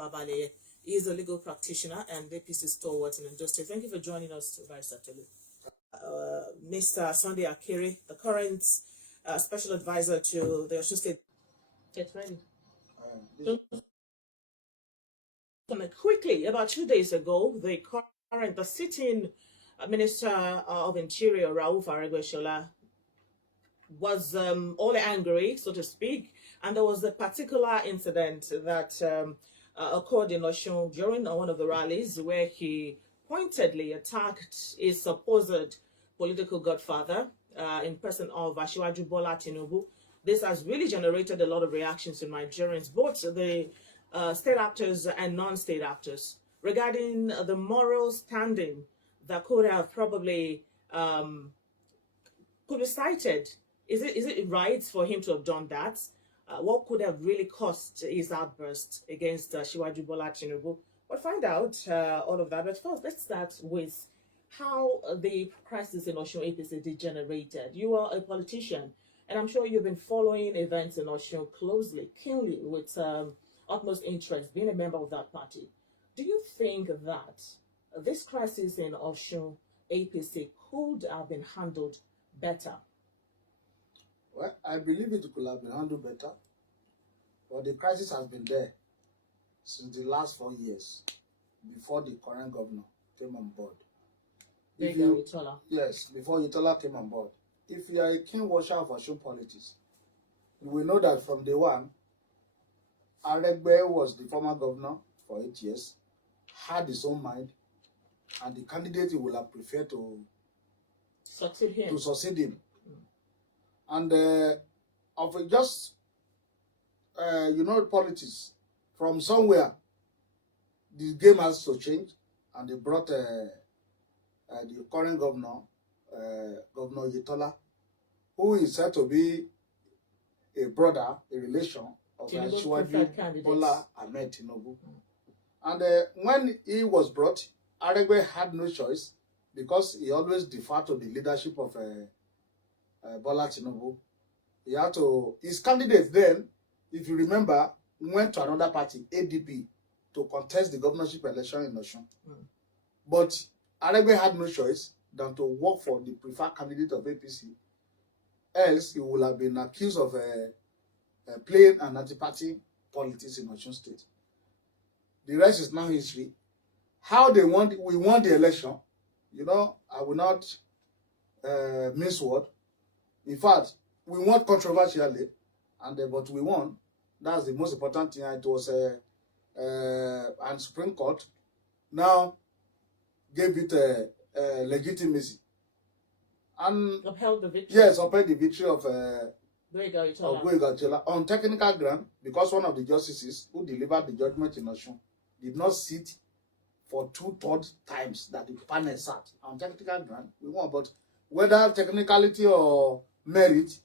Babeleye. He is a legal practitioner and APC stalwart in industry. Thank you for joining us, Vice Tolu. Mr. Sunday Akere, the current special advisor to the Osun State. Get ready. Quickly, about 2 days ago, the sitting Minister of Interior, Rauf Aregbesola, was all angry, so to speak, and there was a particular incident that occurred in Osun during one of the rallies where he pointedly attacked his supposed political godfather in person of Asiwaju Bola Tinubu. This has really generated a lot of reactions in Nigerians, both the state actors and non-state actors, regarding the moral standing that could have probably could be cited. Is it right for him to have done that? What could have really caused his outburst against Asiwaju Bola Tinubu? We'll find out all of that. But first, let's start with how the crisis in Osun APC degenerated. You are a politician, and I'm sure you've been following events in Osun closely, keenly, with utmost interest, being a member of that party. Do you think that this crisis in Osun APC could have been handled better? Well, I believe it could have been handled better, but the crisis has been there since the last 4 years, before the current governor came on board. Yes, before Utola came on board. If you are a keen watcher of Osun politics, you will know that from day one, Aregbe was the former governor for 8 years, had his own mind, and the candidate he would have preferred to succeed him. And of just, politics, from somewhere, the game has to change, and they brought the current governor, Governor Utola, who is said to be a brother, a relation of Asiwaju Bola Ahmed Tinubu. And when he was brought, Aregbe had no choice, because he always deferred to the leadership of Bola Tinubu. He had to, his candidate then, if you remember, went to another party, ADP, to contest the governorship election in Osun. But Aregbe had no choice than to work for the preferred candidate of APC. Else, he would have been accused of playing an anti-party politics in Osun State. The rest is now history. How we won the election, I will not miss word. In fact, we won controversially, but we won. That's the most important thing. It was and Supreme Court now gave it legitimacy and upheld the victory. Yes, upheld the victory of Aregbesola on technical ground, because one of the justices who delivered the judgment in Osun did not sit for 2/3 times that the panel sat. On technical ground, we won, but whether technicality or merit,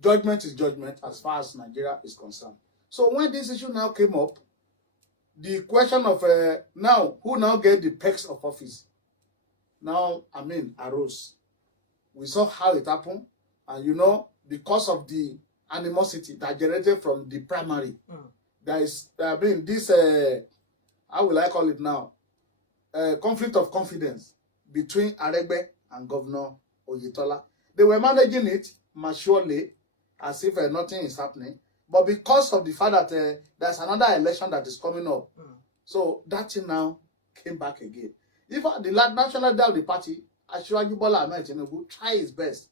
judgment is judgment as far as Nigeria is concerned. So when this issue now came up, the question of now, who now get the perks of office, now, arose. We saw how it happened, and because of the animosity that generated from the primary, there is, this, how will I call it now, conflict of confidence between Aregbe and Governor Oyetola. They were managing it maturely, as if nothing is happening. But because of the fact that there's another election that is coming up, so that thing now came back again. If the national leader of the party, Asiwaju Bola Ahmed Tinubu, try his best.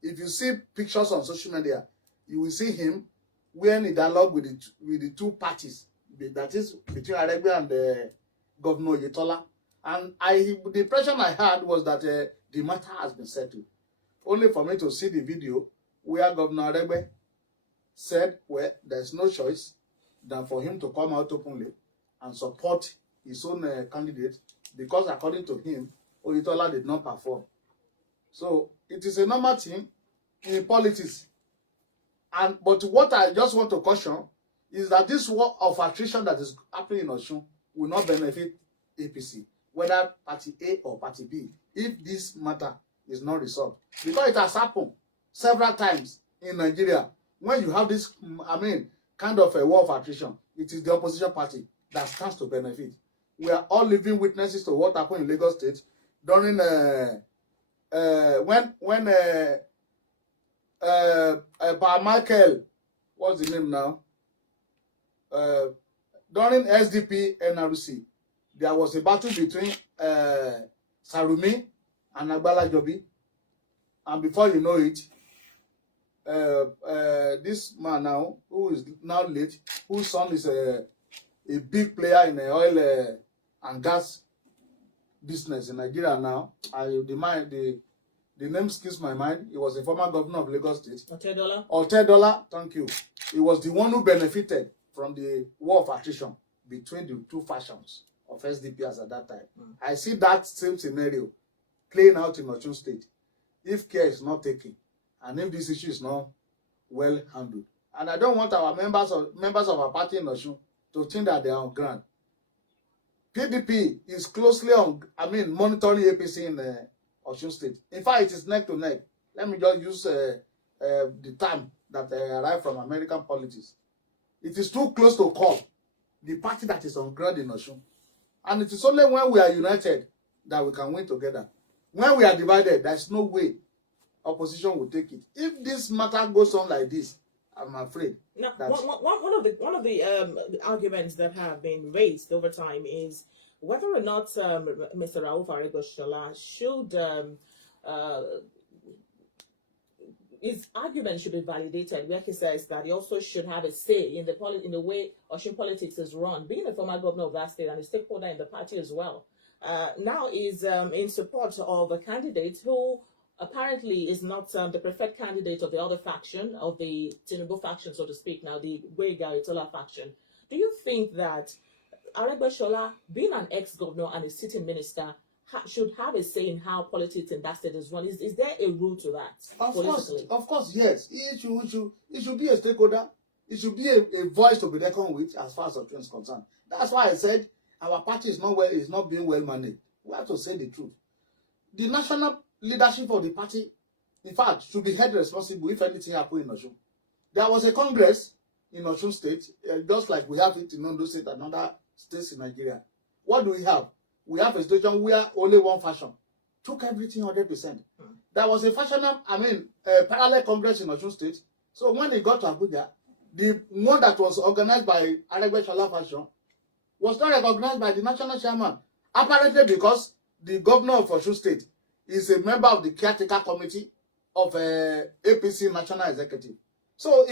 If you see pictures on social media, you will see him wearing a dialogue with the two parties, that is between Aregbe and Governor Oyetola. And the impression I had was that the matter has been settled. Only for me to see the video where Governor Aregbe said, well, there's no choice than for him to come out openly and support his own candidate, because according to him, Oyetola did not perform. So it is a normal thing in politics. But what I just want to caution is that this war of attrition that is happening in Osun will not benefit APC, whether party A or party B, if this matter is not resolved. Because it has happened several times in Nigeria. When you have this, kind of a war of attrition, it is the opposition party that stands to benefit. We are all living witnesses to what happened in Lagos State during when Michael, what's the name now? During SDP NRC, there was a battle between Sarumi and Agbala Jobi, and before you know it, this man now, who is now late, whose son is a big player in the oil and gas business in Nigeria now. The name skips my mind. He was a former governor of Lagos State. Otedola, thank you. He was the one who benefited from the war of attrition between the two factions of SDPs at that time. I see that same scenario playing out in Osun State if care is not taken and if this issue is not well handled. And I don't want our members of our party in Osun to think that they are on ground. PDP is closely monitoring APC in Osun State. In fact, it is neck to neck. Let me just use the term that arrived from American politics. It is too close to call the party that is on ground in Osun. And it is only when we are united that we can win together. When we are divided, there's no way opposition will take it. If this matter goes on like this, I'm afraid. Now, one of the arguments that have been raised over time is whether or not Mr. Rauf Aregbesola should his argument should be validated, where he says that he also should have a say in the way Osun politics is run. Being a former governor of that state and a stakeholder in the party as well, now is in support of a candidate who apparently is not the preferred candidate of the other faction, of the Tinubu faction, so to speak, now the Oyedepo faction. Do you think that Aregbesola, being an ex-governor and a sitting minister, should have a say in how politics in that state is run? Is there a rule to that? Of course, yes. It should be a stakeholder. It should be a voice to be reckoned with as far as Osun is concerned. That's why I said our party is not being well managed. We have to say the truth. The national leadership of the party, in fact, should be held responsible if anything happened in Osun. There was a congress in Osun State, just like we have it in Ondo State and other states in Nigeria. What do we have? We have a situation where only one faction took everything 100%. There was a parallel congress in Osun State. So when they got to Abuja, the one that was organized by Aregbesola faction was not recognized by the national chairman. Apparently because the governor of Osun State is a member of the caretaker committee of APC National Executive. So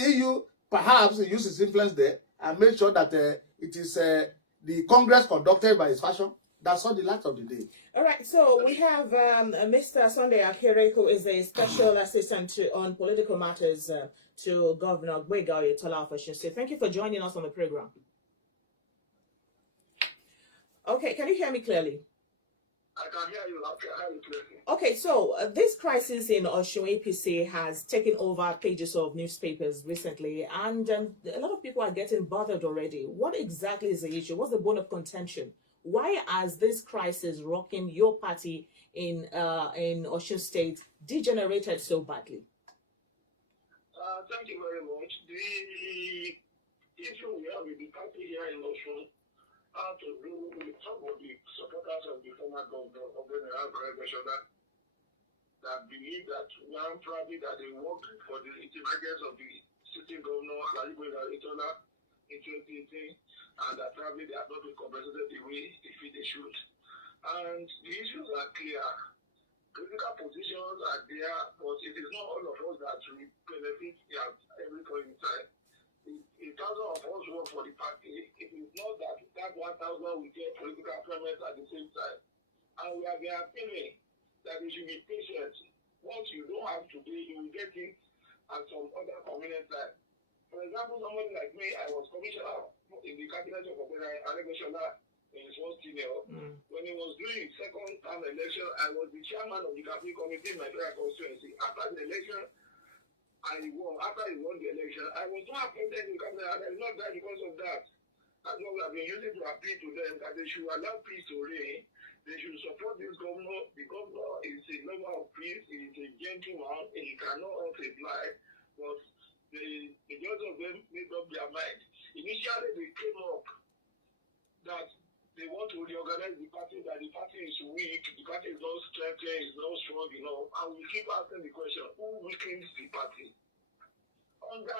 perhaps he used his influence there and made sure that it is the Congress conducted by his faction. That's all the light of the day. All right, so we have Mr. Sunday Akere, who is a special assistant on political matters to Governor Oyedepo of Osun State. Thank you for joining us on the program. Okay, can you hear me clearly? I can hear you. I can hear you clearly. Okay, so this crisis in Osun APC has taken over pages of newspapers recently, and a lot of people are getting bothered already. What exactly is the issue? What's the bone of contention? Why has this crisis rocking your party in Osun State degenerated so badly? Thank you very much. The issue we have with the party here in Osun have to do with some of the supporters of the former governor of Aregbesola that believe that probably that they worked for the emergence of the sitting governor Lani Baderinwa in 2018, and that probably they have not been compensated the way they should. And the issues are clear. Critical positions are there, but it is not all of us that will benefit at every point in time. 1,000 of us work for the party. It is not that 1,000 will get political appointments at the same time. And we have been appealing that you should be patient. Once you don't have today, you will get it at some other convenient time. For example, somebody like me, I was commissioner in the cabinet of Aregbesola in his first tenure. When he was doing his second term election, I was the chairman of the cabinet committee in my constituency. After the election, after he won the election, I was not appointed in the cabinet, and I did not die because of that. That's what we have been using to appeal to them, that they should allow peace to reign. They should support this governor. The governor is a lover of peace. He is a gentleman. He cannot multiply. But the majority of them made up their mind Initially, they came up that they want to reorganize the party, that the party is weak, the party is not strengthened, is not strong enough, and we keep asking the question, who weakens the party? Under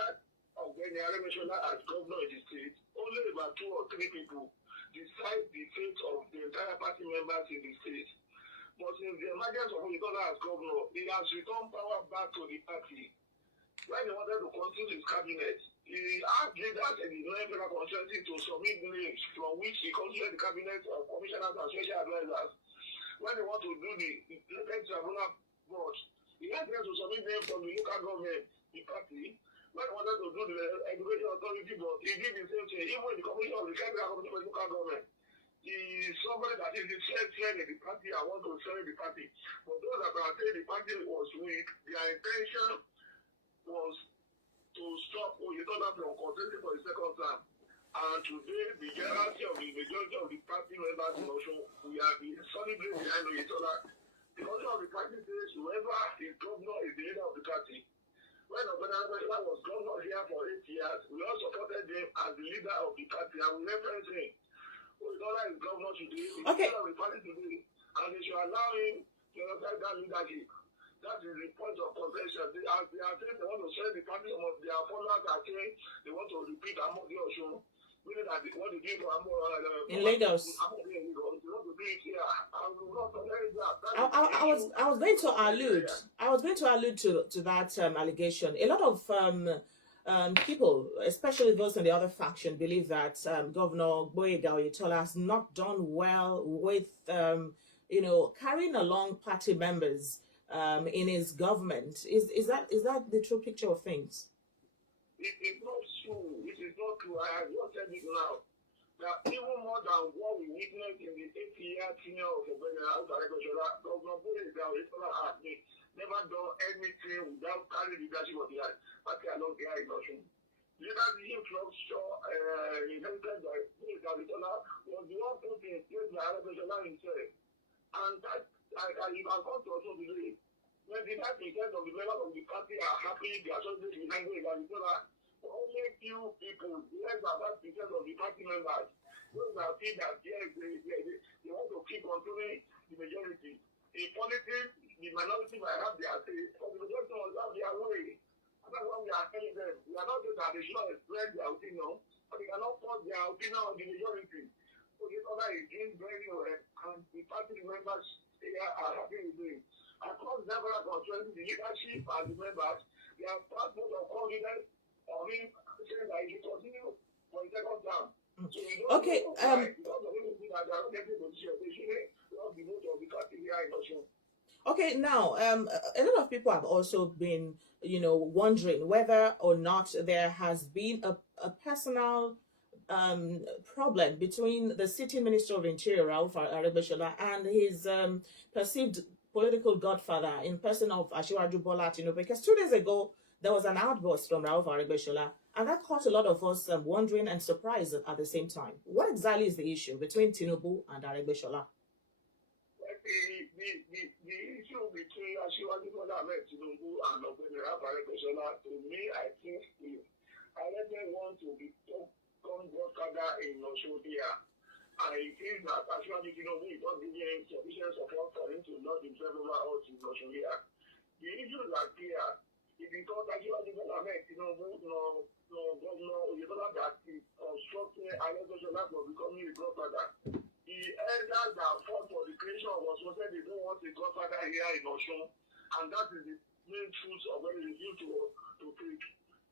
Aregbesola as governor in the state, only about 2 or 3 people decide the fate of the entire party members in the state. But since the emergence of Oyetola as governor, he has returned power back to the party. When he wanted to constitute his cabinet, he asked leaders in the federal constituency to submit names from which he constituted the cabinet of commissioners and special advisors. When they want to do the local tribunal board, he asked them to submit names from the local government, the party. When he wanted to do the education authority board, he did the same thing. Even in the commission of the federal commission of local government, he is somebody that is the friend in the party and want to serve the party. But those that are saying the party was weak, their intention was to stop Oyetola from contesting for the second term. And today, the majority of the party members in Osun, we have been solidly behind Oyetola. The majority of the party says whoever is governor is the leader of the party. When Aregbesola was governor here for 8 years, we all supported him as the leader of the party, and we referenced him. Oyetola is governor today, the leader of the party today, and they should allow him to exercise that leadership. That is the point of contention. They are saying they want to send the party, some of their followers are saying they want to repeat Amodi Osun, meaning that they want to give in Lagos. Amodi in Lagos. They want to do it here. I will not tolerate that. I was going to allude. I was going to allude to that allegation. A lot of people, especially those in the other faction, believe that Governor Gboyega Oyetola has not done well with carrying along party members in his government. Is that the true picture of things? It is not true. It is not true. I have just said it now. That even more than what we witnessed in the 8-year tenure of Aregbesola, Governor Gboyega Oyetola has never done anything without carrying leadership of the party along the in Osun. Leadership infrastructure inherited by Gboyega Oyetola was the one put in place by Aregbesola himself. And that, you can come to Osun today. 99% of the members of the party are happy they are associated with Gboyega Oyetola. Only few people, less than 5% of the party members, those that feel that yes, they want to keep controlling the majority. In politics, the minority might have their say, but the majority must have their way. And that's what we are telling them. We are not saying that they should not express their opinion, but they cannot force their opinion on the majority. So this other is doing very well, and the party members here are happy with him. Across several constituencies, the leadership and the members, they have passed vote of confidence on him, saying that he should continue for the second term. So we don't Okay. know why, because of anything that they are not getting position, they shouldn't love the vote of the party here in Osun. Okay, now a lot of people have also been, wondering whether or not there has been a personal problem between the sitting Minister of Interior, Rauf Aregbesola, and his perceived political godfather in person of Asiwaju Bola Tinubu. Because 2 days ago, there was an outburst from Rauf Aregbesola, and that caught a lot of us wondering and surprised at the same time. What exactly is the issue between Tinubu and Aregbesola? The issue between Asiwaju Bola Tinubu and Rauf Aregbesola, to me, I think Aregbe want to become godfather in Osun here. I think that Asiwaju Tinubu is not giving sufficient support for him to not himself over us in Osun here. The issues are clear. It is not Asiwaju Bola Tinubu nor Governor Oyetola that is obstructing Aregbesola from becoming a godfather. The elders that fought for the creation of Osun said they don't want a godfather here in Osun, and that is the main truth of what they refuse to take.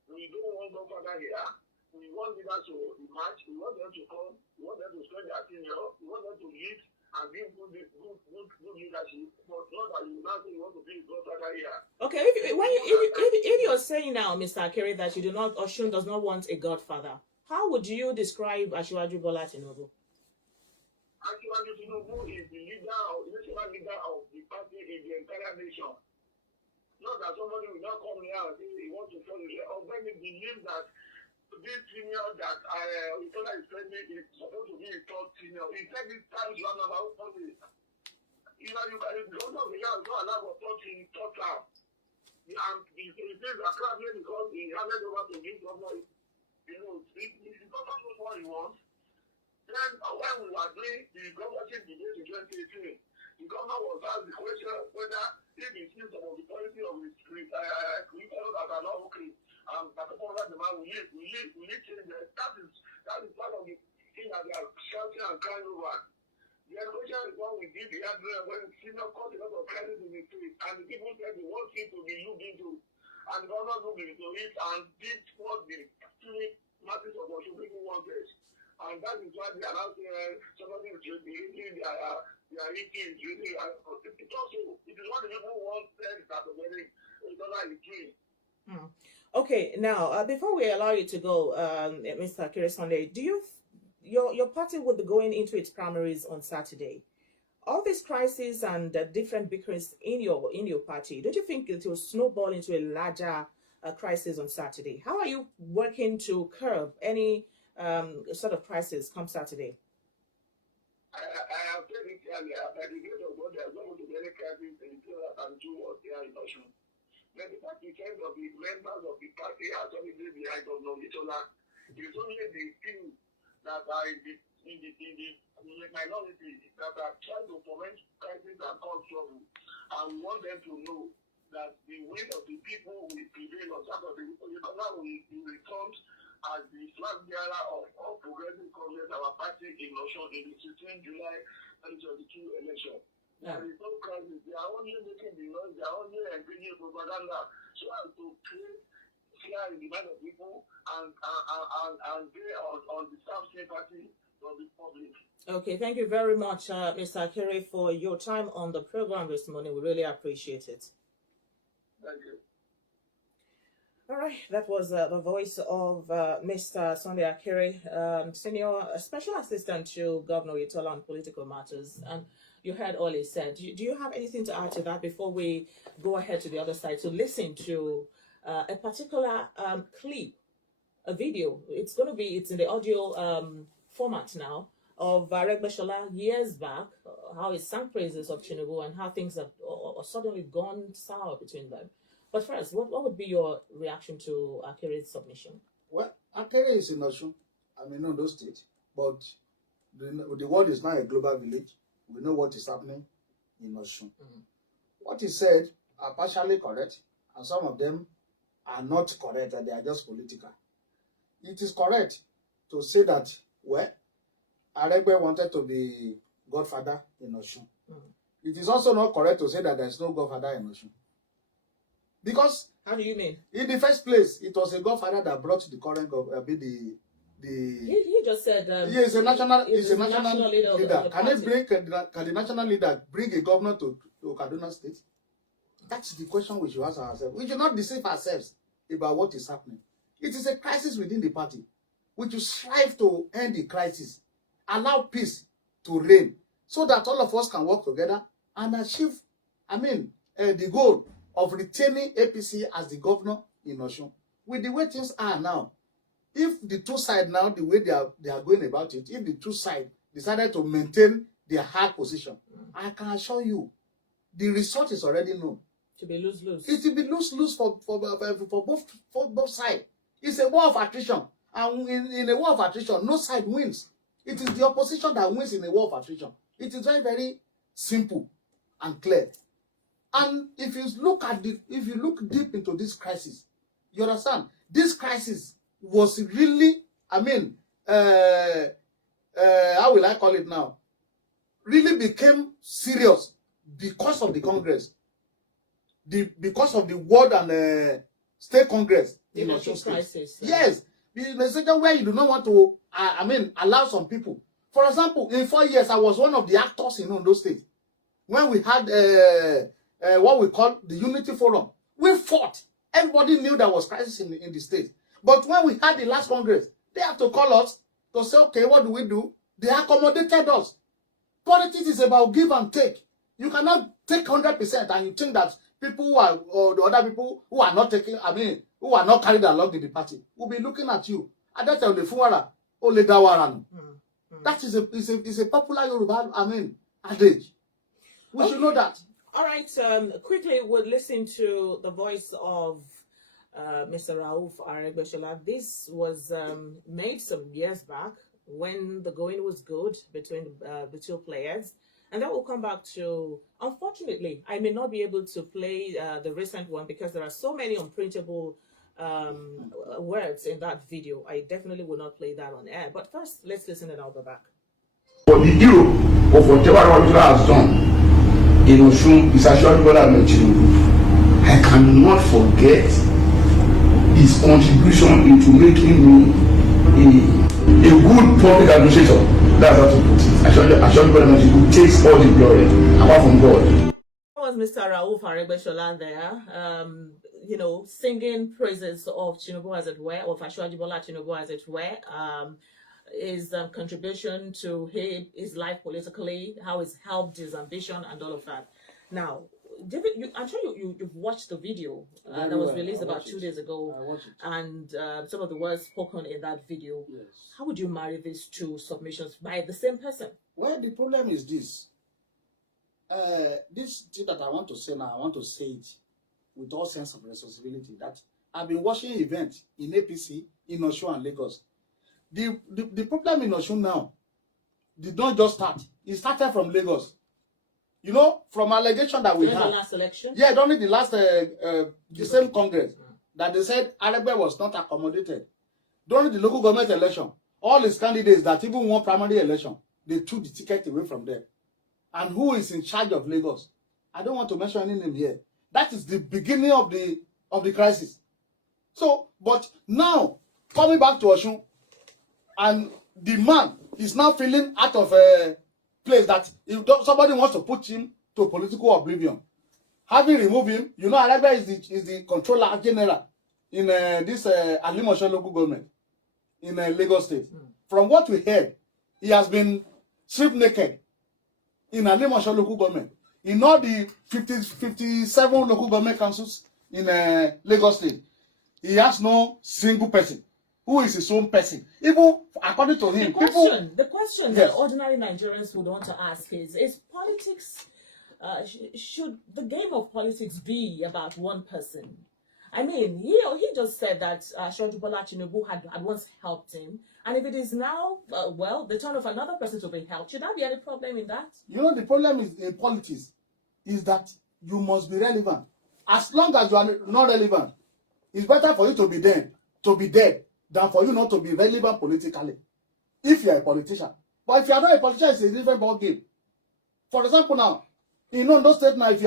We don't want godfather here. We want leaders to march. We want them to come. We want them to spend their tenure. We want them to lead and give good leadership. But not that you now say you want to be a godfather here. Okay, if you're saying now, Mr. Akere, that Osun does not want a godfather, how would you describe Asiwaju Bola Tinubu? Asiwaju Tinubu is the national leader of the party in the entire nation. Not that somebody will not come here and say he wants to follow it, or when he believes that this senior that Oyetola is spending is supposed to be a third senior. He said this time you have about 40. You can go to the year, not allow for third term. And he says that because he handed over to this governor, it's not months. Then when we were doing the governorship debate in 2018, the governor was asked the question whether if he sees some of the policy of his curriculum that are not okay, particularly the man will change that. That is part of the thing that they are shouting and crying over. The education reform we did the other when senior caused a lot of crisis in the state, and the people said they want it to be looked into. And the governor looked into it and did what the three masses of Osun people wanted. And that is why they are now saying somebody is eating their eating is really it's also it is what the people wanted that the wedding is doing. Okay, now before we allow you to go, Mr. Akere Sunday, do you your party will be going into its primaries on Saturday? All these crises and different bickerings in your party, don't you think it will snowball into a larger crisis on Saturday? How are you working to curb any sort of crisis come Saturday? I have said it earlier, by the grace of God, there is not going to be any crisis until I can do what they are in Osun. 95% of the members of the party are solidly behind Governor Oluwasegun. It is only the few that are in the minority that are trying to foment crisis and cause trouble. And we want them to know that the will of the people will prevail on Saturday. Now we returned as the flag bearer of all progressive Congress, our party in Osun in the 16 July 2022 election. There is no crisis. They are only making the noise. They are only engaging propaganda so as to create fear in the mind of people and they on the self-sympathy of the public. Okay, thank you very much, Mr. Akere, for your time on the program this morning. We really appreciate it. Thank you. All right, that was the voice of Mr. Sunday Akere, Senior Special Assistant to Governor Oluwasegun on political matters. And you heard all he said. Do you have anything to add to that before we go ahead to the other side to listen to a particular clip, a video? It's in the audio format now of Aregbesola years back, how he sang praises of Tinubu and how things have suddenly gone sour between them. But first, what would be your reaction to Akere's submission? Well, Akere is in Osun, in Ondo State, but the world is now a global village. We know what is happening in Osun. What he said are partially correct, and some of them are not correct, and they are just political. It is correct to say that, well, Aregbe wanted to be godfather in Osun. It is also not correct to say that there is no godfather in Osun. Because how do you mean? In the first place, it was a godfather that brought the current He just said he is a national leader. Can the national leader bring a governor to Kaduna State? That's the question we should ask ourselves. We should not deceive ourselves about what is happening. It is a crisis within the party. We should strive to end the crisis, allow peace to reign, so that all of us can work together and achieve, the goal of retaining APC as the governor in Osun. With the way things are now, if the two sides now, the way they are going about it, if the two sides decided to maintain their hard position, I can assure you, the result is already known. To be lose-lose. It will be lose-lose for both sides. It's a war of attrition. And in a war of attrition, no side wins. It is the opposition that wins in a war of attrition. It is very, very simple and clear. And if you look deep into this crisis, you understand, this crisis was really, how will I call it now? Really became serious because of the Congress. Because of the World and State Congress in Osun State. Yes. In a situation where you do not want to, allow some people. For example, in 4 years, I was one of the actors in Ondo State. When we had what we call the Unity Forum, we fought. Everybody knew there was crisis in the state. But when we had the last Congress, they had to call us to say, okay, what do we do? They accommodated us. Politics is about give and take. You cannot take 100% and you think that people who are, or the other people who are not taking, who are not carried along in the party, will be looking at you. At that time, the fuwara, ole dawaran. That is a popular Yoruba, adage. We should know that. All right, quickly we'll listen to the voice of Mr. Rauf Aregbesola. This was made some years back, when the going was good between the two players. And then we'll come back to, unfortunately, I may not be able to play the recent one because there are so many unprintable words in that video. I definitely will not play that on air. But first, let's listen and I'll be back. For the hero of whatever Rauf has done in Osun is actually what I'm mentioning. I cannot forget his contribution into making me a good public administrator. That's how to put it. Actually, what I'm mentioning takes all the glory apart from God. Was Mr. Rauf Aregbesola there, you know, singing praises of Tinubu as it were, of Asiwaju Bola Tinubu as it were, his contribution to his life politically, how it's helped his ambition and all of that. Now, David, I'm sure you've watched the video that was released about 2 days ago, and some of the words spoken in that video. Yes. How would you marry these two submissions by the same person? Well, the problem is this. This thing that I want to say now, I want to say it with all sense of responsibility. That I've been watching events in APC, in Osun and Lagos. The problem in Osun now did not just start. It started from Lagos. You know, from allegation that we had. The last election? Yeah, only the last, the same Congress, that they said Aregbe was not accommodated. During the local government election, all his candidates that even won primary election, they took the ticket away from them. And who is in charge of Lagos? I don't want to mention any name here. That is the beginning of the crisis. So, but now, coming back to Osun, and the man is now feeling out of a place that if somebody wants to put him to political oblivion. Having removed him, you know, Aregbe is the controller general in this Alimosho local government in Lagos State. From what we heard, he has been stripped naked in Alimosho local government. In all the 57 local government councils in Lagos State, he has no single person who is his own person. Even according to him, the question yes, that ordinary Nigerians would want to ask is politics, should the game of politics be about one person? I mean, he just said that Asiwaju Bola Tinubu had once helped him. And if it is now, well, the turn of another person to be helped, should there be any problem in that? You know, the problem is in politics is that you must be relevant. As long as you are not relevant, it's better for you to be dead than for you not to be relevant politically. If you are a politician. But if you are not a politician, it's a different ball game. For example, now, in Ondo State now, if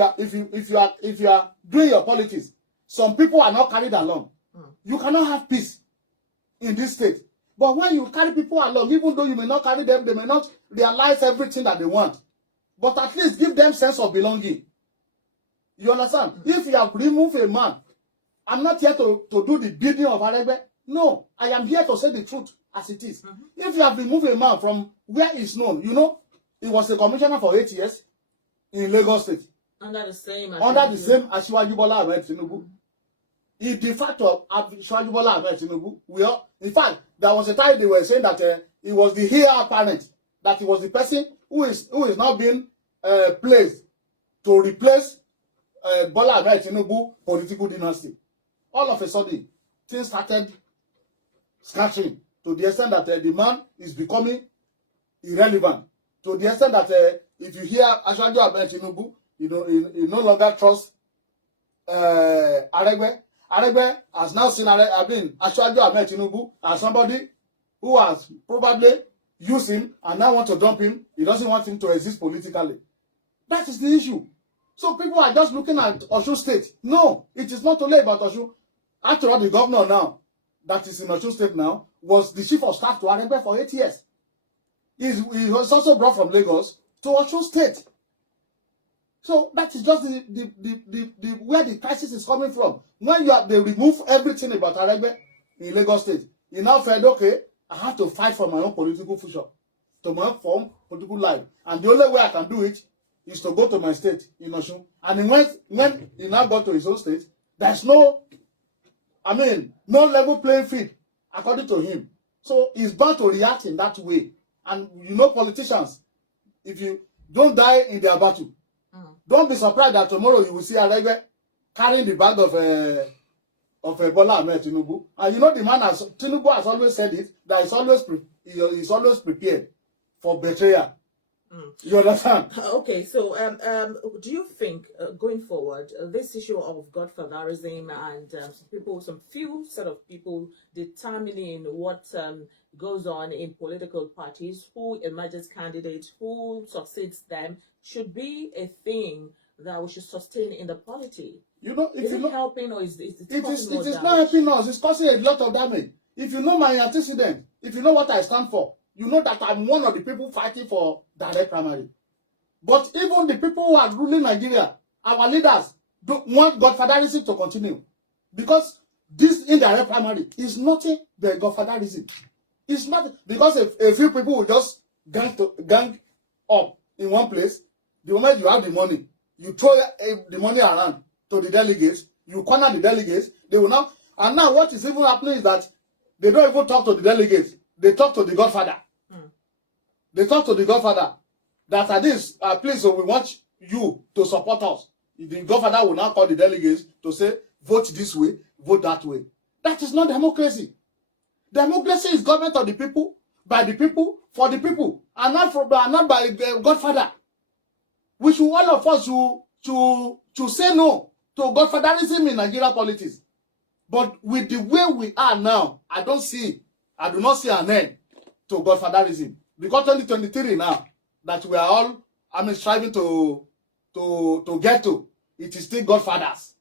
you are doing your politics, some people are not carried along. You cannot have peace in this state. But when you carry people along, even though you may not carry them, they may not realize everything that they want. But at least give them sense of belonging. You understand? If you have removed a man, I'm not here to do the bidding of Aregbe. No, I am here to say the truth as it is. If you have removed a man from where he's known, you know, he was a commissioner for 8 years in Lagos State. Under the same Asiwaju Bola Tinubu. He de facto Asiwaju Bola Tinubu. In fact, there was a time they were saying that he was the heir apparent, that he was the person who is now being placed to replace Bola Tinubu political dynasty. All of a sudden, things started scattering to the extent that the man is becoming irrelevant. To the extent that if you hear Asiwaju Tinubu, you no longer trust Aregbe. Aregbe has now seen Asiwaju Tinubu as somebody who has probably used him and now want to dump him. He doesn't want him to exist politically. That is the issue. So people are just looking at Osun State. No, it is not only about Osun. After all, the governor now, that is in Osun State now, was the chief of staff to Aregbe for 8 years. He was also brought from Lagos to Osun State. So that is just the where the crisis is coming from. When they remove everything about Aregbe in Lagos State, he now felt, okay, I have to fight for my own political future, to my own political life. And the only way I can do it is to go to my state in Osun. And when he now got to his own state, there's no level playing field, according to him. So he's bound to react in that way. And you know, politicians, if you don't die in their battle, don't be surprised that tomorrow you will see Aregbe carrying the bag of Bola Ahmed Tinubu. And you know the man has, Tinubu has always said it, that he's always prepared for betrayal. You understand? Okay, so do you think going forward this issue of godfatherism and some few set of people determining what goes on in political parties, who emerges candidates, who succeeds them, should be a thing that we should sustain in the polity? You know, if is you it know, helping or is it it causing more is damage? not helping us. It's causing a lot of damage. If you know my antecedent, if you know what I stand for, you know that I'm one of the people fighting for direct primary. But even the people who are ruling Nigeria, our leaders, don't want godfatherism to continue. Because this indirect primary is nothing but godfatherism. It's not because a few people will just gang up in one place. The moment you have the money, you throw the money around to the delegates, you corner the delegates, they will now. And now what is even happening is that they don't even talk to the delegates. They talk to the godfather. They talk to the godfather. That at this, please, so we want you to support us. The godfather will now call the delegates to say, vote this way, vote that way. That is not democracy. Democracy is government of the people, by the people, for the people, and not by the godfather. We should, all of us, to say no to godfatherism in Nigeria politics. But with the way we are now, I do not see an end to godfatherism. Because 2023 now, that we are all, striving to get to, it is still godfathers.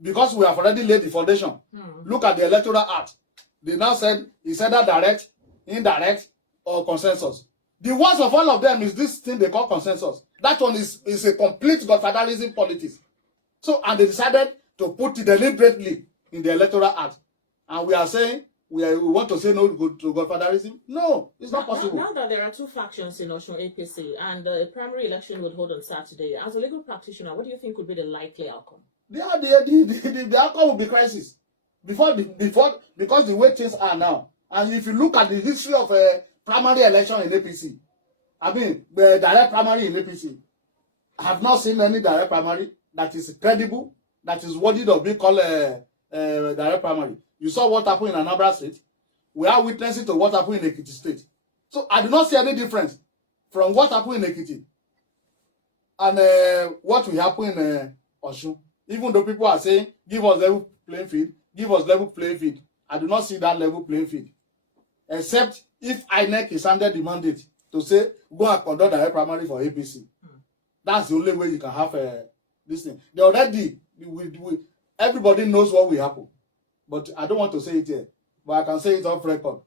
Because we have already laid the foundation. Look at the Electoral Act. They now said, it's either direct, indirect, or consensus. The worst of all of them is this thing they call consensus. That one is a complete godfatherism politics. So, and they decided to put it deliberately in the Electoral Act. And we are saying, we want to say no to godfatherism? No, it's not possible. Now that there are two factions in Osun APC and the primary election would hold on Saturday, as a legal practitioner, what do you think would be the likely outcome? The outcome will be crisis. Because the way things are now, and if you look at the history of a primary election in APC, the direct primary in APC, I have not seen any direct primary that is credible, that is worthy of being called a direct primary. You saw what happened in Anambra State. We are witnessing to what happened in Ekiti State. So I do not see any difference from what happened in Ekiti and what will happen in Osun. Even though people are saying, give us level playing field, give us level playing field. I do not see that level playing field. Except if INEC is handed the mandate to say, go and conduct direct primary for APC. That's the only way you can have this thing. They already, everybody knows what will happen. But I don't want to say it here. But I can say it off record.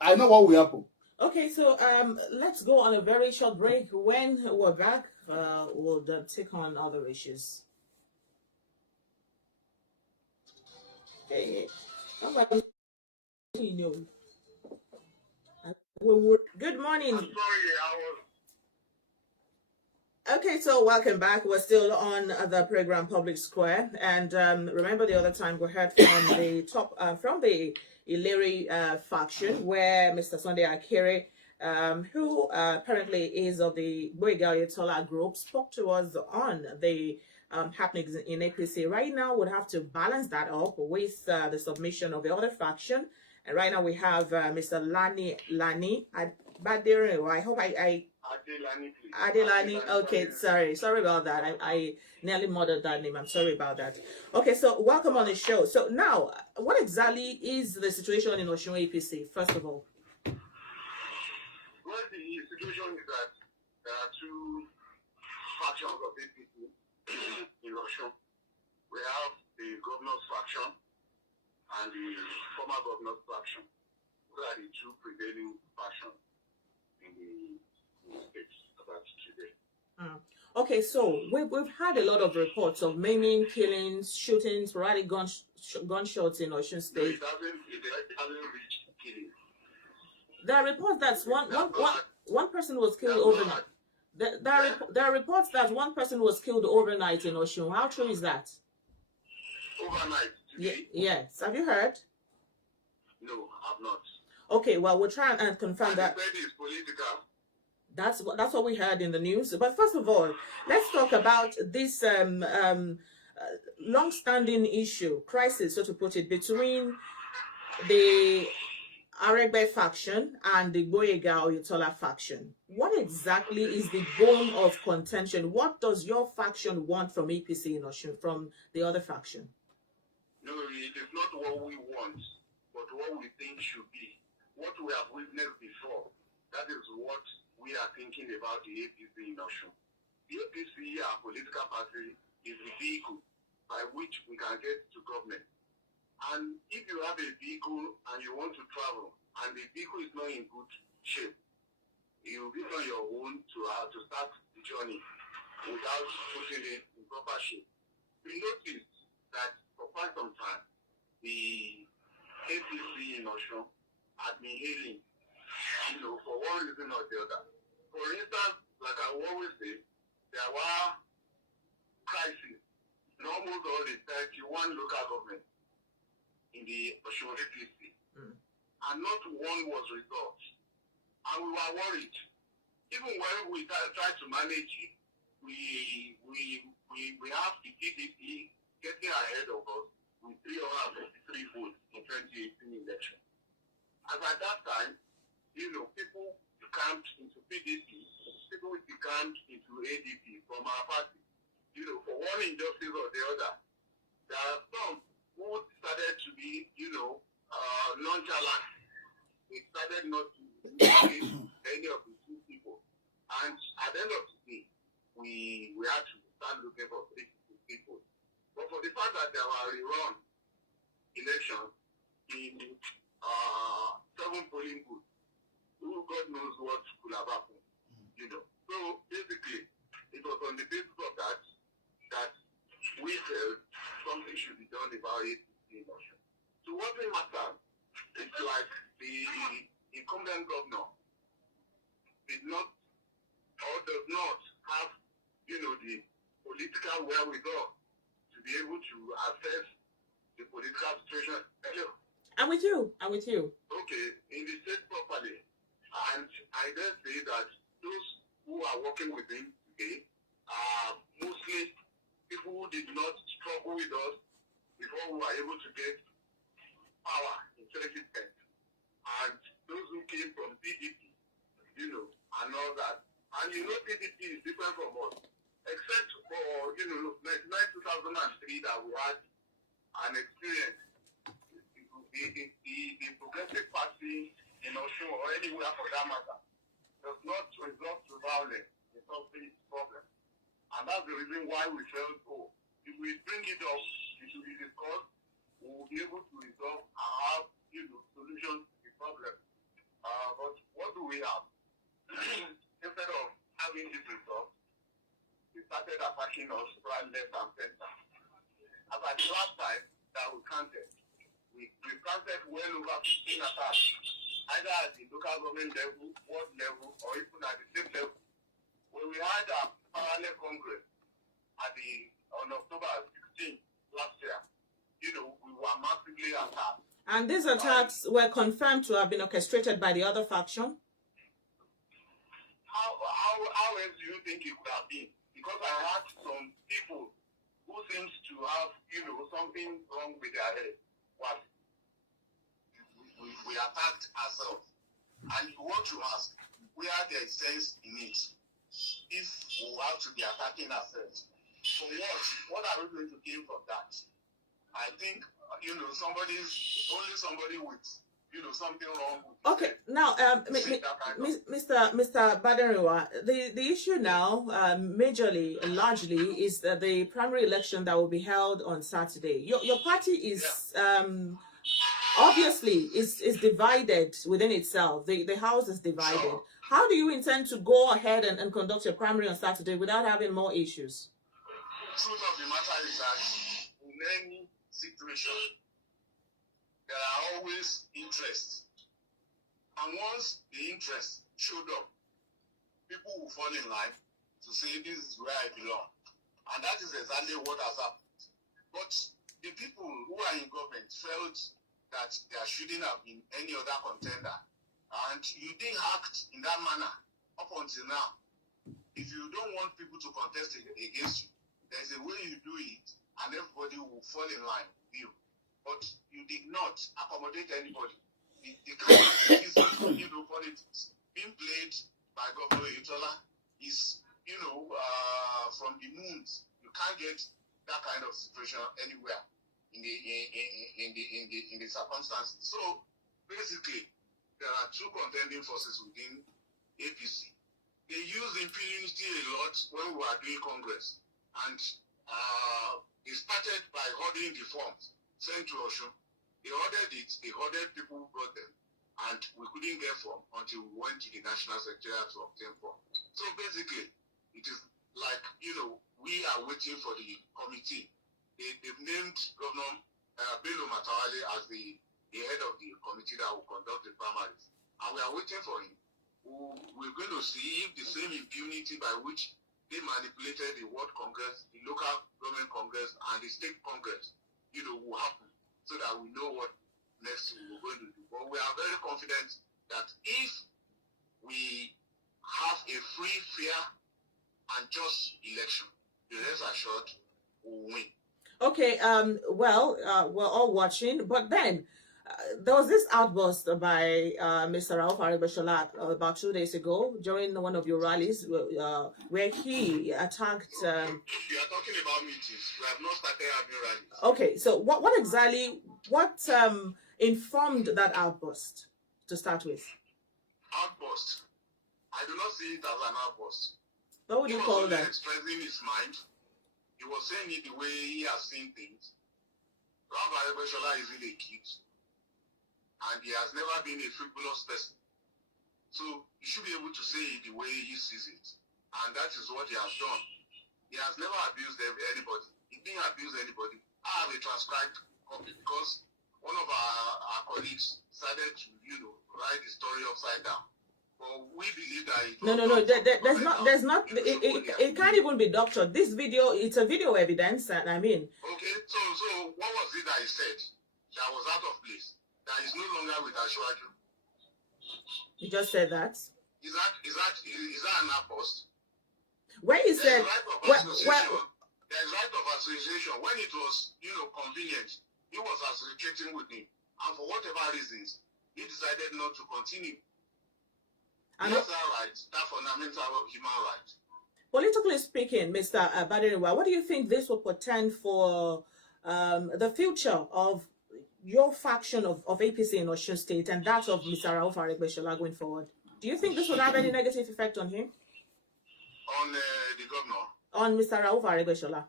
I know what will happen. Okay, so let's go on a very short break. When we're back, we'll take on other issues. Hey, good morning. I'm sorry, Okay, so welcome back. We're still on the program Public Square, and remember the other time we heard from the from the Ileri faction, where Mr. Sunday Akere, who apparently is of the Boyega group, spoke to us on the happenings in APC. Right now, we'd have to balance that up with the submission of the other faction, and right now we have Mr. Lani Baderinwa. I hope I Adelani. Okay, sorry about that. I nearly murdered that name. I'm sorry about that. Okay, so welcome on the show. So now, what exactly is the situation in Osun APC? First of all, well, the situation is that there are two factions of APC in Osun. We have the governor's faction and the former governor's faction. Those are the two prevailing factions in the states about today. Okay, so we've had a lot of reports of maiming, killings, shootings, sporadic gunshots in Osun State. No, it hasn't reached killing. There are reports that one person was killed overnight. There are reports that one person was killed overnight in Osun. How true is that? Overnight today? Yes. Have you heard? No, I've not. Okay, well, we'll try and confirm that. It's political. That's what we heard in the news. But first of all, let's talk about this long-standing issue, crisis, so to put it, between the Aregbe faction and the Boyega Oyetola faction. What exactly is the bone of contention? What does your faction want from APC in Osun, from the other faction? No, it is not what we want, but what we think should be. What we have witnessed before, that is what we are thinking about the APC in Osun. The APC, our political party, is the vehicle by which we can get to government. And if you have a vehicle and you want to travel, and the vehicle is not in good shape, you'll be on your own to start the journey without putting it in proper shape. We noticed that for quite some time, the APC in Osun had been hailing, for one reason or the other. For instance, like I always say, there were crises in almost all the 31 local governments in the Osun APC. And not one was resolved. And we were worried. Even when we tried to manage it, we have the PDP getting ahead of us with 353 votes in 2018 election. As at that time, people decamped into PDP, people decamped into ADP from our party. For one injustice or the other, there are some who started to be, nonchalant. They started not to engage any of the two people. And at the end of the day, we had to start looking for people. But for the fact that there were rerun elections in 7 polling booths, who God knows what could have happened, So basically, it was on the basis of that we felt something should be done about it in Osun. So what it matters, it's like the incumbent governor did not or does not have, the political wherewithal to be able to assess the political situation. Hello? I'm with you. Okay, in the state properly. And I then say that those who are working with him today are mostly people who did not struggle with us before we were able to get power in 2010. And those who came from PDP, and all that. And PDP is different from us. Except for, 2003 that we had an experience. The Progressive Party in Osun or anywhere for that matter does not resort to violence in solving this problem. And that's the reason why we felt, if we bring it up, it will be discussed, we will be able to resolve and have, solutions to the problem. But what do we have? Instead of having this resolved, we started attacking us right, left, and center. As at the last time that we counted, we counted well over 15 attacks, either at the local government level, ward level, or even at the state level. When we had a parallel congress on October 16th last year, we were massively attacked. And these attacks were confirmed to have been orchestrated by the other faction? How else do you think it could have been? Because I had some people who seems to have, something wrong with their head. What? We attacked ourselves. And you want to ask, where there is sense in it? If we have to be attacking ourselves. For what? What are we going to gain from that? I think, somebody with, something wrong with okay, now, Mr. Baderinwa, the issue now, majorly, largely, is that the primary election that will be held on Saturday. Your party is, obviously, is divided within itself. The house is divided. Sure. How do you intend to go ahead and conduct your primary on Saturday without having more issues? The truth of the matter is that in any situation, there are always interests. And once the interest showed up, people will fall in line to say, this is where I belong. And that is exactly what has happened. But the people who are in government felt that there shouldn't have been any other contender. And you didn't act in that manner up until now. If you don't want people to contest against you, there's a way you do it and everybody will fall in line with you. But you did not accommodate anybody. The kind of politics being played by Governor Itola is, from the moons. You can't get that kind of situation anywhere in the circumstances. So basically, there are two contending forces within APC. They use impunity a lot when we were doing Congress, and they started by hoarding the forms sent to Osun. They ordered it, they ordered people who brought them, and we couldn't get form until we went to the National Secretariat to obtain form. So basically, it is like, we are waiting for the committee. They've named Governor Bello Matawale as the head of the committee that will conduct the primaries. And we are waiting for him. We're going to see if the same impunity by which they manipulated the World Congress, the local government Congress, and the state Congress, will happen, so that we know what next we're going to do. But we are very confident that if we have a free, fair, and just election, the rest assured will win. Okay, we're all watching, but then there was this outburst by Mr. Rauf Aregbesola about 2 days ago during one of your rallies where he attacked... You are talking about meetings. We have not started having rallies. Okay, so what exactly, informed that outburst to start with? Outburst? I do not see it as an outburst. What would you call that? He was expressing his mind. He was saying it the way he has seen things. Rauf Aregbesola is really a kid, and he has never been a frivolous person. So he should be able to say it the way he sees it. And that is what he has done. He has never abused anybody. He didn't abuse anybody. I have a transcribed copy because one of our colleagues decided to, write the story upside down. But we believe that it it can't even be doctored. This video, it's a video evidence, and I mean. Okay, so what was it that he said that was out of place? That is no longer with Ashwaju? He just said that. Is that an outburst? When he said, there is right of association. When it was, convenient, he was associating with him, and for whatever reasons, he decided not to continue. And that's that right, that fundamental human right. Politically speaking, Mr. Baderinwa, what do you think this will portend for the future of your faction of APC in Osun State and that of Mr. Rauf Aregbesola going forward? Do you think this will have any negative effect on him? On the governor? On Mr. Rauf Aregbesola?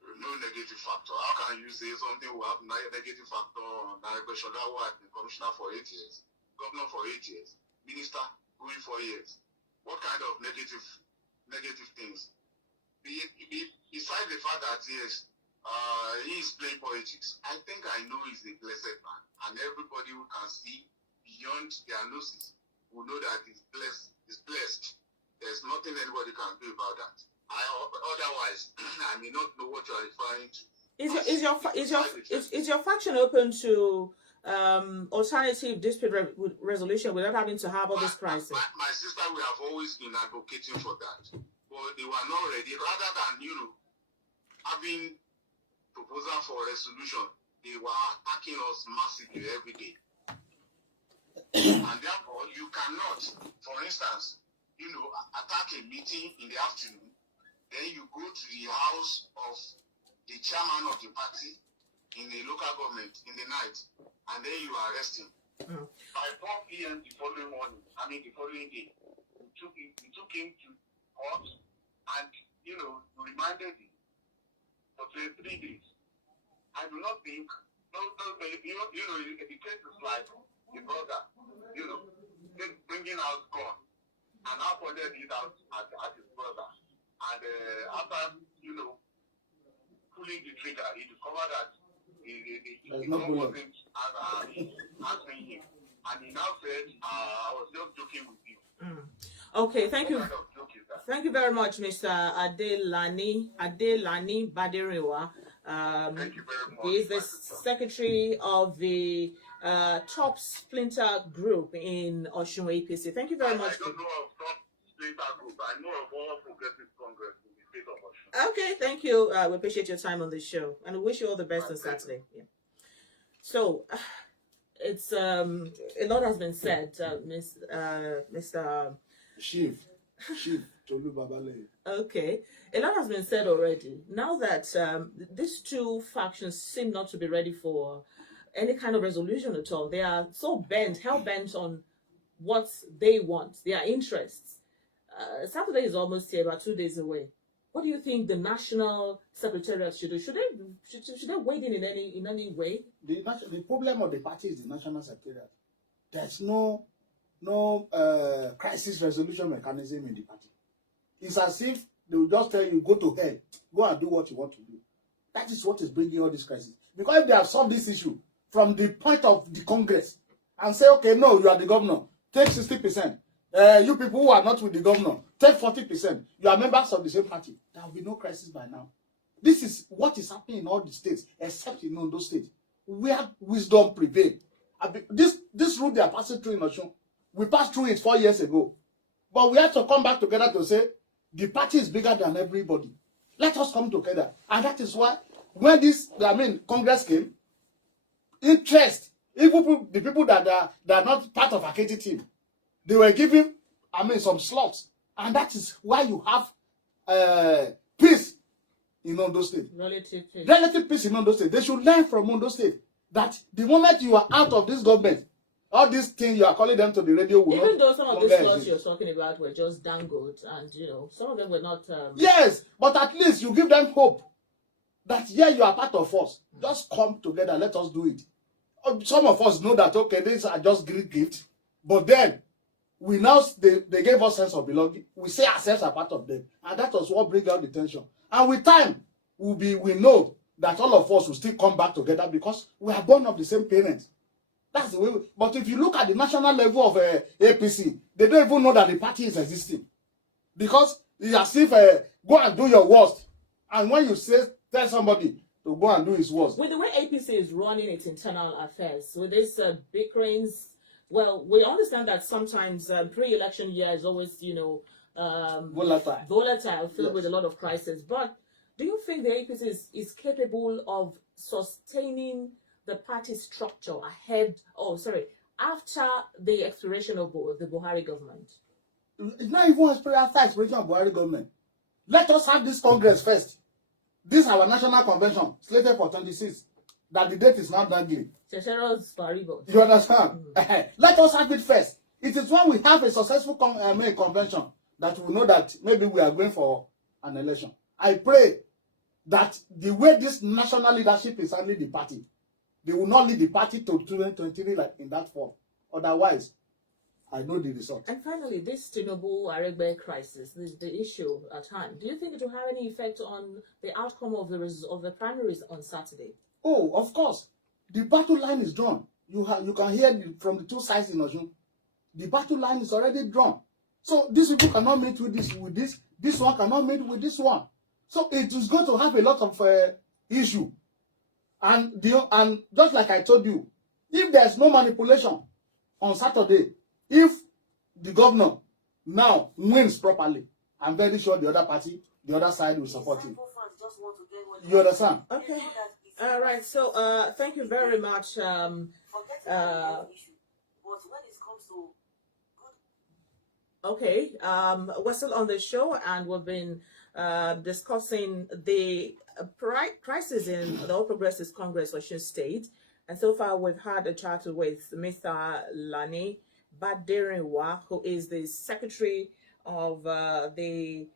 No negative factor. How can you say something will have negative factor on Aregbesola, who has been commissioner for 8 years, governor for 8 years, minister going 4 years? What kind of negative things? Besides the fact that yes, he is playing politics, I think I know he's a blessed man, and everybody who can see beyond their noses will know that he's blessed. There's nothing anybody can do about that. Otherwise, I may not know what you are referring to. Is your faction open to alternative dispute resolution without having to have all this crisis? My sister, we have always been advocating for that, but they were not ready. Rather than having proposal for resolution, they were attacking us massively every day, and therefore you cannot, for instance, attack a meeting in the afternoon, then you go to the house of the chairman of the party in the local government in the night, and then you arrest him. By 4 p.m. the following day, we took him to court, and you reminded him for 3 days. I do not think, the case is like the brother, bringing out gun, and I pointed it out at his brother, and after pulling the trigger, he discovered that the gun wasn't answering him, and he now said, "I was just joking with you." Okay, thank you. Thank you very much, Mr. Lani Baderinwa. Thank you very much. He is the secretary of the top splinter group in Osun APC. Thank you very much. I don't know of top splinter group. I know of all progressive Congress in the state of Osun. Okay, thank you. We appreciate your time on the show, and we wish you all the best on Saturday. Yeah. So, it's a lot has been said, Mr. Chief Tolu Babeleye. Okay, a lot has been said already. Now that these two factions seem not to be ready for any kind of resolution at all, they are so hell bent on what they want, their interests. Saturday is almost here, about 2 days away. What do you think the national secretariat should do? Should they wade in any way? The problem of the party is the national secretariat. There's no crisis resolution mechanism in the party. It's as if they will just tell you, go to hell, go and do what you want to do. That is what is bringing all this crisis. Because if they have solved this issue from the point of the Congress and say, okay, no, you are the governor, take 60%. You people who are not with the governor, take 40%. You are members of the same party. There will be no crisis by now. This is what is happening in all the states, except in Ondo State, where wisdom prevails. This route they are passing through in Osun, we passed through it 4 years ago. But we have to come back together to say, the party is bigger than everybody. Let us come together. And that is why, when Congress came, interest, even the people that are not part of Akere team, they were giving, some slots. And that is why you have peace in Ondo State. Relative peace in Ondo State. They should learn from Ondo State that the moment you are out of this government, all these things you are calling them to the radio will even though some of these slots you're talking about were just dangled, and some of them were not. Yes, but at least you give them hope that you are part of us. Just come together. Let us do it. Some of us know that these are just great gifts, but then they gave us sense of belonging. We say ourselves are part of them, and that was what brings out the tension. And with time, we know that all of us will still come back together because we are born of the same parents. That's the way. But if you look at the national level of APC, they don't even know that the party is existing, because it's as if go and do your worst, and when you tell somebody to go and do his worst. With the way APC is running its internal affairs, with this bickerings, well, we understand that sometimes pre-election year is always volatile, filled with a lot of crisis. But do you think the APC is capable of sustaining the party structure after the expiration of the Buhari government? It's not even after expiration of Buhari government. Let us have this Congress first. This is our national convention, slated for 26. That the date is not dangling. You understand? Let us have it first. It is when we have a successful convention that we know that maybe we are going for an election. I pray that the way this national leadership is handling the party, they will not lead the party to 2023 like in that form. Otherwise, I know the result. And finally, this Tinubu Aregbe crisis, the issue at hand, do you think it will have any effect on the outcome of the primaries on Saturday? Oh, of course. The battle line is drawn. You can hear from the two sides in Osun. The battle line is already drawn. So these people cannot meet with this. This one cannot meet with this one. So it is going to have a lot of issue. And just like I told you, if there's no manipulation on Saturday, if the governor now wins properly, I'm very sure the other side will support him. You understand? Okay. All right. So thank you very much. Okay. We're still on the show, and we've been discussing the crisis in the All Progressives Congress, Osun State. And so far, we've had a chat with Mr. Lani Baderinwa, who is the secretary of the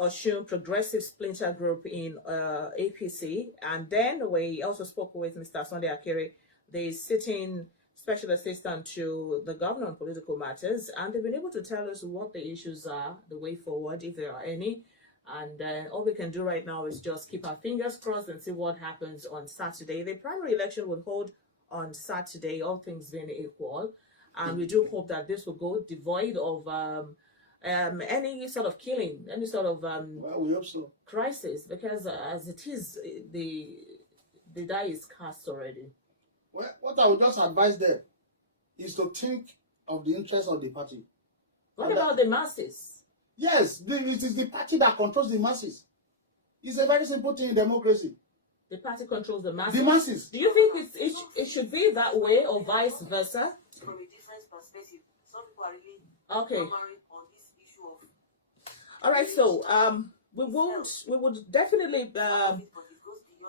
Osun Progressive Splinter Group in APC. And then we also spoke with Mr. Sunday Akere, the sitting special assistant to the governor on political matters. And they've been able to tell us what the issues are, the way forward, if there are any. And all we can do right now is just keep our fingers crossed and see what happens on Saturday. The primary election will hold on Saturday, all things being equal. And we do hope that this will go devoid of any sort of killing, any sort of well, we hope so. Crisis, because as it is, the die is cast already. Well, what I would just advise them is to think of the interest of the party. What about the masses? Yes, it is the party that controls the masses. It's a very simple thing in democracy. The party controls the masses. The masses. Do you think it should be that way or vice versa? From a different perspective, some people are really Okay. hammering on this issue of. All right. So we would definitely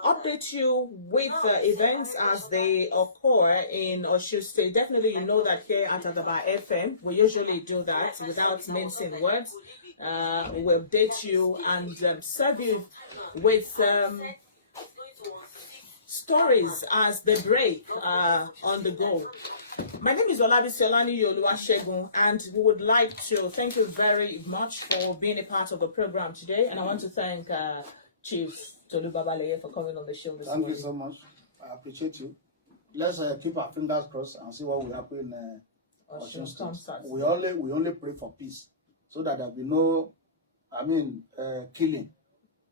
update you with events as they occur in Osun State. Definitely, you know that here at Adaba FM, we usually do that without mincing words. We will update you and serve you with stories as they break on the go. My name is Olabisi Olaniyi Oluwasegun, and we would like to thank you very much for being a part of the program today. And I want to thank Chief Tolu Babeleye for coming on the show this morning. Thank you so much. I appreciate you. Let's keep our fingers crossed and see what will happen in Osun State. We only pray for peace, so that there will be no, killing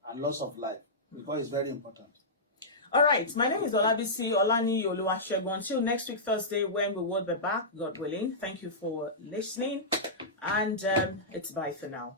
and loss of life, because it's very important. All right, my name is Olabisi Olaniyi Oluwasegun. Until next week, Thursday, when we will be back, God willing. Thank you for listening, and it's bye for now.